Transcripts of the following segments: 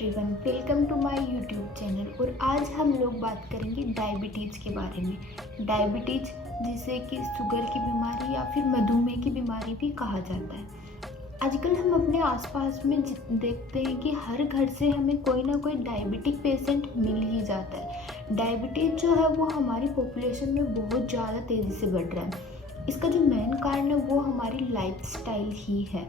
Everyone, welcome to my YouTube channel. और आज हम लोग बात करेंगे डायबिटीज़ के बारे में। डायबिटीज़ जिसे कि शुगर की बीमारी या फिर मधुमेह की बीमारी भी कहा जाता है। आजकल हम अपने आसपास में देखते हैं कि हर घर से हमें कोई ना कोई डायबिटिक पेशेंट मिल ही जाता है। डायबिटीज़ जो है वो हमारी पॉपुलेशन में बहुत ज़्यादा तेज़ी से बढ़ रहा है। इसका जो मेन कारण है वो हमारी लाइफस्टाइल ही है।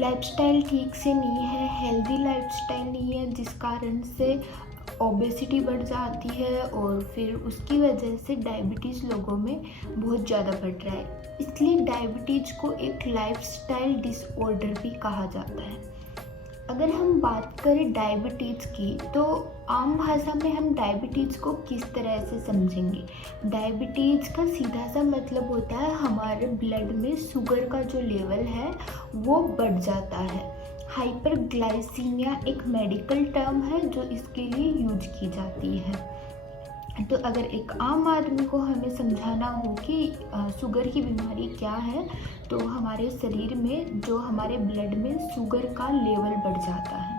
लाइफस्टाइल ठीक से नहीं है, हेल्दी लाइफस्टाइल नहीं है, जिस कारण से ओबेसिटी बढ़ जाती है और फिर उसकी वजह से डायबिटीज़ लोगों में बहुत ज़्यादा बढ़ रहा है। इसलिए डायबिटीज़ को एक लाइफस्टाइल डिसऑर्डर भी कहा जाता है। अगर हम बात करें डायबिटीज़ की तो आम भाषा में हम डायबिटीज़ को किस तरह से समझेंगे। डायबिटीज़ का सीधा सा मतलब होता है हमारे ब्लड में शुगर का जो लेवल है वो बढ़ जाता है। हाइपरग्लाइसीमिया एक मेडिकल टर्म है जो इसके लिए यूज की जाती है। तो अगर एक आम आदमी को हमें समझाना हो कि शुगर की बीमारी क्या है, तो हमारे शरीर में जो हमारे ब्लड में शुगर का लेवल बढ़ जाता है।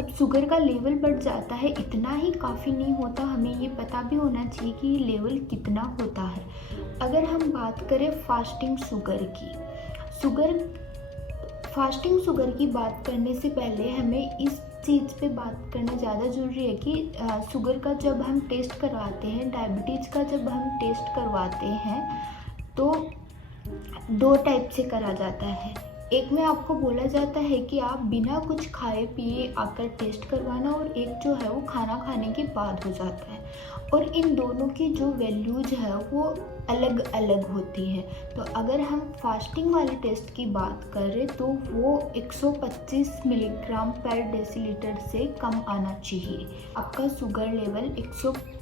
अब शुगर का लेवल बढ़ जाता है, इतना ही काफ़ी नहीं होता, हमें ये पता भी होना चाहिए कि ये लेवल कितना होता है। अगर हम बात करें फास्टिंग शुगर की बात करने से पहले हमें इस चीज़ पे बात करना ज़्यादा ज़रूरी है कि शुगर का जब हम टेस्ट करवाते हैं, डायबिटीज़ का जब हम टेस्ट करवाते हैं तो दो टाइप से करा जाता है। एक में आपको बोला जाता है कि आप बिना कुछ खाए पिए आकर टेस्ट करवाना, और एक जो है वो खाना खाने के बाद हो जाता है। और इन दोनों की जो वैल्यूज है वो अलग अलग होती है। तो अगर हम फास्टिंग वाले टेस्ट की बात करें तो वो 125 मिलीग्राम पर डेसीलीटर से कम आना चाहिए। आपका sugar level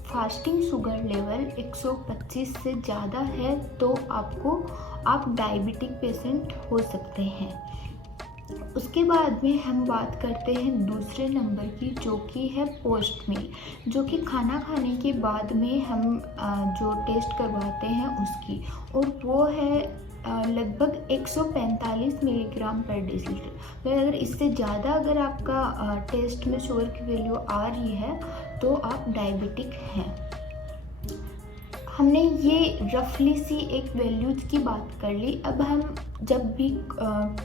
fasting sugar level 125 से ज़्यादा है तो आप डायबिटिक पेशेंट हो सकते हैं। उसके बाद में हम बात करते हैं दूसरे नंबर की, जो कि है पोस्ट मील, जो कि खाना खाने के बाद में हम जो टेस्ट करवाते हैं उसकी, और वो है लगभग 145 मिलीग्राम पर डेसीलीटर। तो अगर इससे ज़्यादा अगर आपका टेस्ट में शुगर की वैल्यू आ रही है तो आप डायबिटिक हैं। हमने ये रफली सी एक वैल्यूज की बात कर ली। अब हम जब भी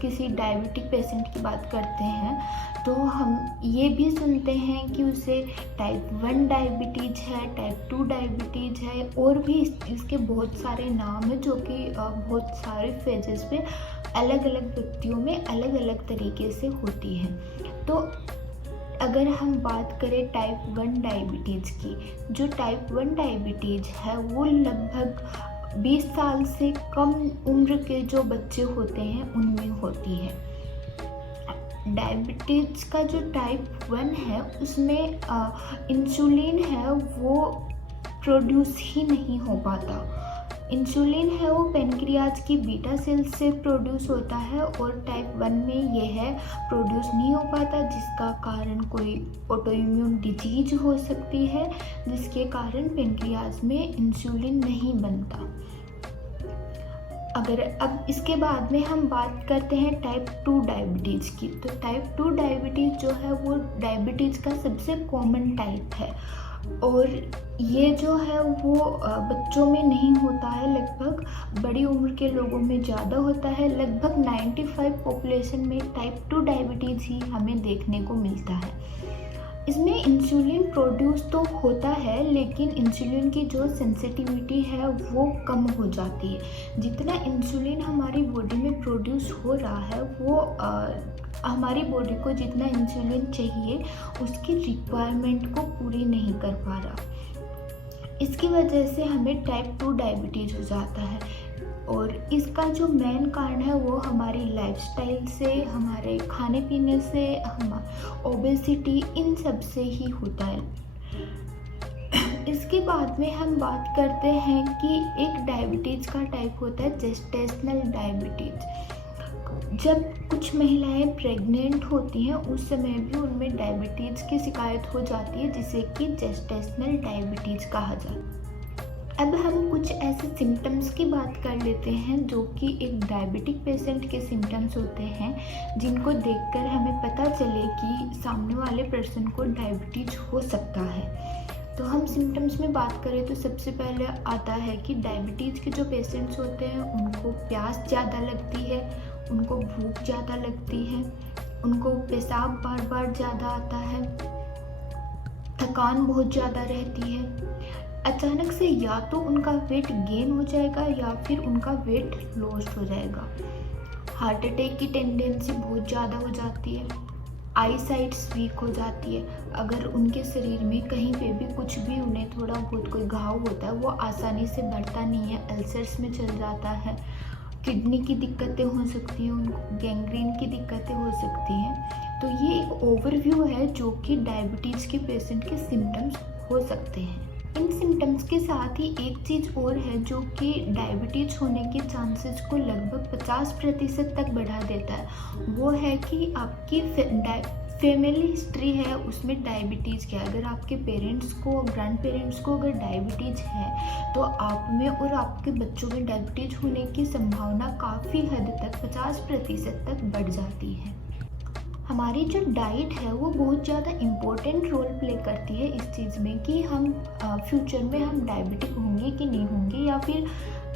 किसी डायबिटिक पेशेंट की बात करते हैं तो हम ये भी सुनते हैं कि उसे टाइप 1 डायबिटीज़ है, टाइप 2 डायबिटीज़ है, और भी इसके बहुत सारे नाम हैं जो कि बहुत सारे फेजेस पे अलग अलग व्यक्तियों में अलग अलग तरीके से होती है। तो अगर हम बात करें टाइप 1 डायबिटीज़ की, जो टाइप 1 डायबिटीज़ है वो लगभग 20 साल से कम उम्र के जो बच्चे होते हैं उनमें होती है। डायबिटीज़ का जो टाइप 1 है उसमें इंसुलिन है वो प्रोड्यूस ही नहीं हो पाता। इंसुलिन है वो पेनक्रियाज की बीटा सेल्स से प्रोड्यूस होता है, और टाइप 1 में ये है प्रोड्यूस नहीं हो पाता, जिसका कारण कोई ऑटोइम्यून डिजीज हो सकती है, जिसके कारण पेनक्रियाज में इंसुलिन नहीं बनता। अब इसके बाद में हम बात करते हैं टाइप 2 डायबिटीज़ की। तो टाइप 2 डायबिटीज़ जो है वो डायबिटीज़ का सबसे कॉमन टाइप है, और ये जो है वो बच्चों में नहीं होता है, लगभग बड़ी उम्र के लोगों में ज़्यादा होता है। लगभग 95 पॉपुलेशन में टाइप 2 डायबिटीज़ ही हमें देखने को मिलता है। इसमें इंसुलिन प्रोड्यूस तो होता है, लेकिन इंसुलिन की जो सेंसिटिविटी है वो कम हो जाती है। जितना इंसुलिन हमारी बॉडी में प्रोड्यूस हो रहा है वो हमारी बॉडी को जितना इंसुलिन चाहिए उसकी रिक्वायरमेंट को पूरी नहीं कर पा रहा। इसकी वजह से हमें टाइप 2 डायबिटीज़ हो जाता है, और इसका जो मेन कारण है वो हमारी लाइफस्टाइल से, हमारे खाने पीने से, ओबेसिटी, इन सब से ही होता है। इसके बाद में हम बात करते हैं कि एक डायबिटीज़ का टाइप होता है जेस्टेशनल डायबिटीज़। जब कुछ महिलाएं प्रेग्नेंट होती हैं उस समय भी उनमें डायबिटीज़ की शिकायत हो जाती है, जिसे कि जेस्टेशनल डायबिटीज़ कहा जाता है। अब हम कुछ ऐसे सिम्टम्स की बात कर लेते हैं जो कि एक डायबिटिक पेशेंट के सिम्टम्स होते हैं, जिनको देखकर हमें पता चले कि सामने वाले पर्सन को डायबिटीज हो सकता है। तो हम सिम्टम्स में बात करें तो सबसे पहले आता है कि डायबिटीज़ के जो पेशेंट्स होते हैं उनको प्यास ज़्यादा लगती है, उनको भूख ज़्यादा लगती है, उनको पेशाब बार बार ज़्यादा आता है, थकान बहुत ज़्यादा रहती है। अचानक से या तो उनका वेट गेन हो जाएगा या फिर उनका वेट लॉस हो जाएगा। हार्ट अटैक की टेंडेंसी बहुत ज़्यादा हो जाती है। आई साइट्स वीक हो जाती है। अगर उनके शरीर में कहीं पे भी कुछ भी उन्हें थोड़ा बहुत कोई घाव होता है वो आसानी से बढ़ता नहीं है, अल्सर्स में चल जाता है। किडनी की दिक्कतें हो सकती हैं, उनको गैंग्रीन की दिक्कतें हो सकती हैं। तो ये एक ओवरव्यू है जो कि डायबिटीज़ के पेशेंट के सिम्टम्स हो सकते हैं। इन सिम्टम्स के साथ ही एक चीज़ और है जो कि डायबिटीज़ होने के चांसेस को लगभग 50% तक बढ़ा देता है। वो है कि आपकी फैमिली हिस्ट्री है उसमें डायबिटीज़ क्या है। अगर आपके पेरेंट्स को, ग्रैंड पेरेंट्स को अगर डायबिटीज़ है तो आप में और आपके बच्चों में डायबिटीज़ होने की संभावना काफ़ी हद तक 50% तक बढ़ जाती है। हमारी जो डाइट है वो बहुत ज़्यादा इम्पोर्टेंट रोल प्ले करती है इस चीज़ में कि हम फ्यूचर में हम डायबिटिक होंगे कि नहीं होंगे, या फिर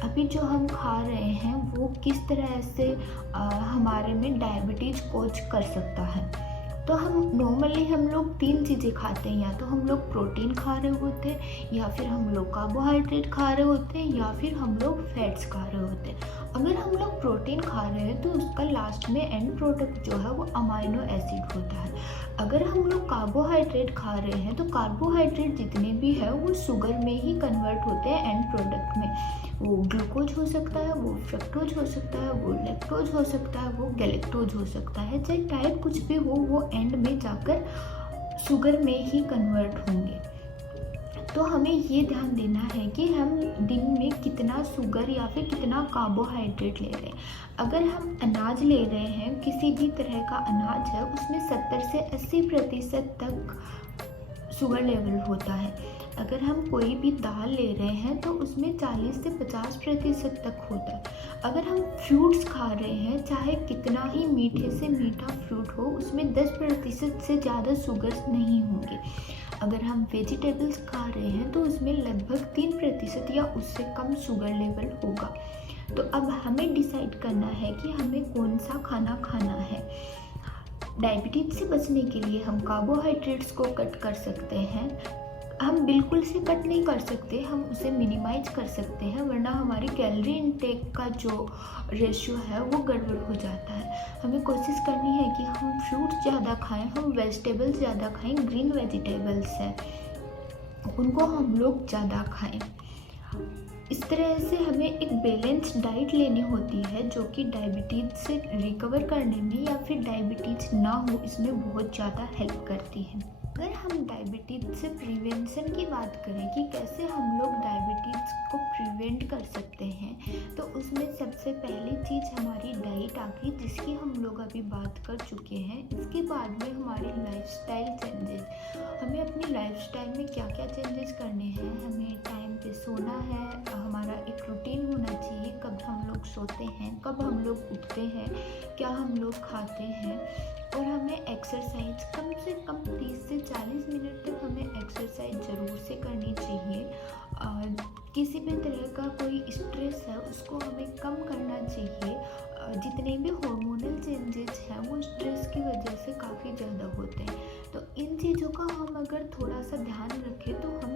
अभी जो हम खा रहे हैं वो किस तरह से हमारे में डायबिटीज़ कॉज कर सकता है। तो नॉर्मली हम लोग 3 चीज़ें खाते हैं, या तो हम लोग प्रोटीन खा रहे होते हैं, या फिर हम लोग कार्बोहाइड्रेट खा रहे होते हैं, या फिर हम लोग फैट्स खा रहे होते हैं। अगर हम लोग प्रोटीन खा रहे हैं तो उसका लास्ट में एंड प्रोडक्ट जो है वो अमाइनो एसिड होता है। अगर हम लोग कार्बोहाइड्रेट खा रहे हैं तो कार्बोहाइड्रेट जितने भी है वो शुगर में ही कन्वर्ट होते हैं एंड प्रोडक्ट में। वो ग्लूकोज हो सकता है, वो फ्रक्टोज हो सकता है, वो लैक्टोज हो सकता है, वो गैलेक्टोज हो सकता है। चाहे टाइप कुछ भी हो वो एंड में जाकर शुगर में ही कन्वर्ट होंगे। तो हमें ये ध्यान देना है कि हम दिन में कितना शुगर या फिर कितना कार्बोहाइड्रेट ले रहे हैं। अगर हम अनाज ले रहे हैं, किसी भी तरह का अनाज है, उसमें 70 से 80% तक शुगर लेवल होता है। अगर हम कोई भी दाल ले रहे हैं तो उसमें 40 से 50% तक होता है। अगर हम फ्रूट्स खा रहे हैं, चाहे कितना ही मीठे से मीठा फ्रूट हो, उसमें 10% से ज़्यादा शुगर्स नहीं होंगे। अगर हम वेजिटेबल्स खा रहे हैं तो उसमें लगभग 3% या उससे कम शुगर लेवल होगा। तो अब हमें डिसाइड करना है कि हमें कौन सा खाना खाना है। डायबिटीज़ से बचने के लिए हम कार्बोहाइड्रेट्स को कट कर सकते हैं। हम बिल्कुल से कट नहीं कर सकते, हम उसे मिनिमाइज कर सकते हैं, वरना हमारी कैलोरी इनटेक का जो रेशियो है वो गड़बड़ हो जाता है। हमें कोशिश करनी है कि हम फ्रूट्स ज़्यादा खाएं, हम वेजिटेबल्स ज़्यादा खाएं, ग्रीन वेजिटेबल्स हैं उनको हम लोग ज़्यादा खाएं। इस तरह से हमें एक बैलेंस डाइट लेनी होती है जो कि डायबिटीज़ से रिकवर करने में या फिर डायबिटीज़ ना हो इसमें बहुत ज़्यादा हेल्प करती है। अगर हम डायबिटीज़ से प्रिवेंशन की बात करें कि कैसे हम लोग डायबिटीज़ को प्रिवेंट कर सकते हैं, तो उसमें सबसे पहली चीज़ हमारी डाइट आ गई, जिसकी हम लोग अभी बात कर चुके हैं। इसके बाद में हमारी लाइफस्टाइल चेंजेस, हमें अपनी लाइफस्टाइल में क्या क्या चेंजेस करने हैं। हमें टाइम पे सोना है, हमारा एक रूटीन होना चाहिए, कब हम लोग सोते हैं, कब हम लोग उठते हैं, क्या हम लोग खाते हैं, और हमें एक्सरसाइज कम से कम 30 से 40 मिनट तक हमें एक्सरसाइज ज़रूर से करनी चाहिए। किसी भी तरह का कोई स्ट्रेस है उसको हमें कम करना चाहिए। जितने भी हार्मोनल चेंजेस हैं वो स्ट्रेस की वजह से काफ़ी ज़्यादा होते हैं। तो इन चीज़ों का हम अगर थोड़ा सा ध्यान रखें तो हम